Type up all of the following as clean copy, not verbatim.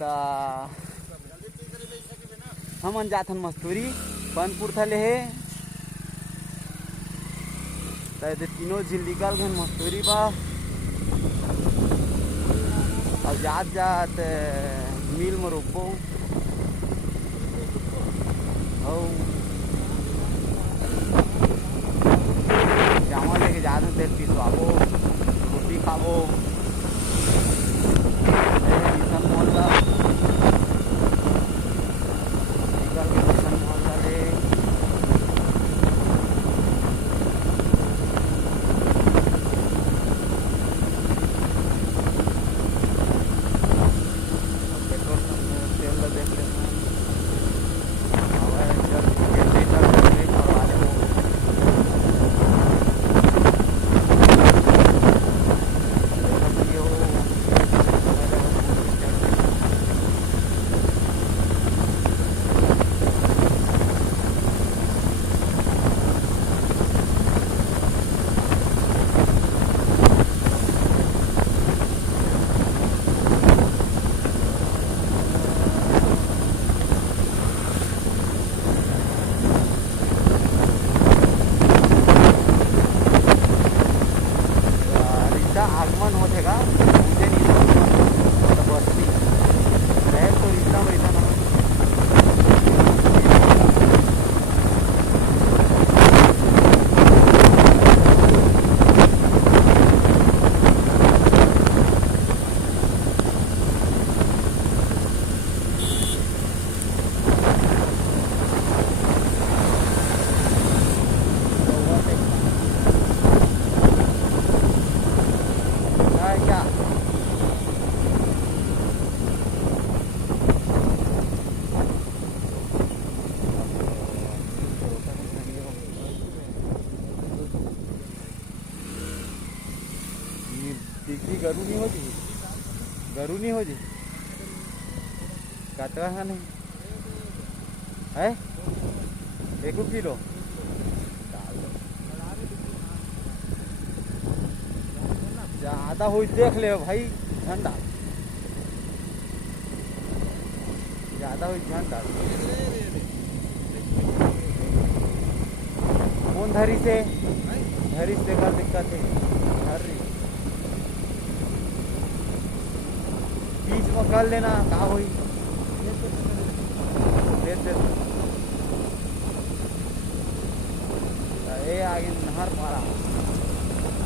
ता हमन जाथन मस्तूरी पनपुर थले हे ते तीनों झील निकल गए मस्तूरी बा और जात जात मिल में रोको जामा लेके जाते तेल पिसवाबो रोटी खाबो किशन मोहल्ला निकल के किशन मोहल्ला ले पेट्रोल तेल देख लेना आगमन होते का मुझे नहीं बस रहे तो इतना वैसा ना गरू नहीं हो जी गरू नहीं हो जी काटवा है नहीं है 1 किलो ज्यादा हो देख ले भाई झंडा ज्यादा हो झंडा कौन धरी से का दिक्कत है धरी बीच में कर लेना कहा हुई ये आगे नहर पारा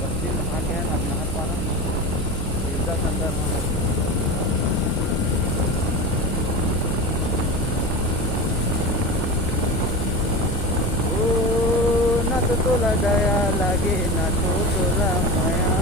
बस्ती नहा के है नहर पारा अंदर न तो तोला दया लगे न तो तोला माया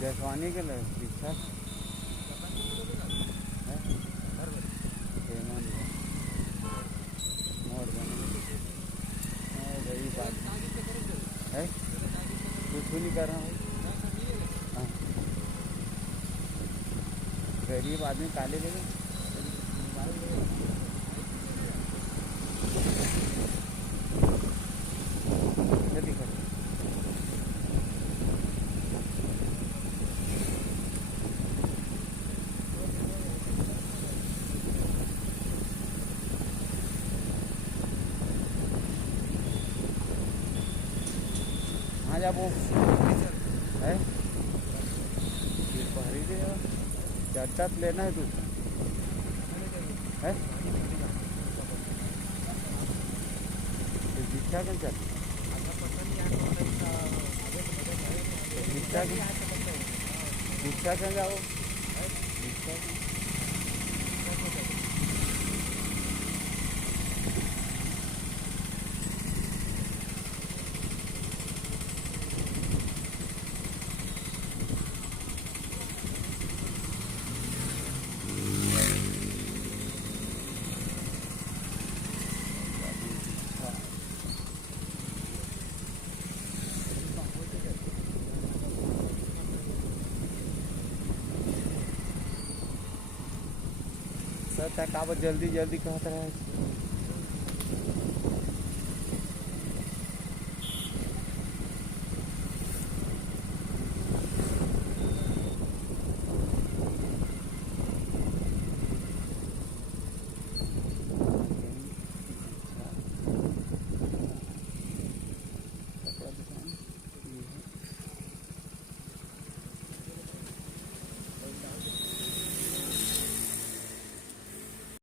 जसवानी के लिए पीछा मोड़ बने वही बात है, कुछ नहीं कर रहा हूँ। हाँ, गरीब आदमी काले ले जा वो है भरी दे चर्चा लेना है तू है दीक्षा कौन चल दीक्षा कहाँ जाओ सर तक जल्दी जल्दी कहता है।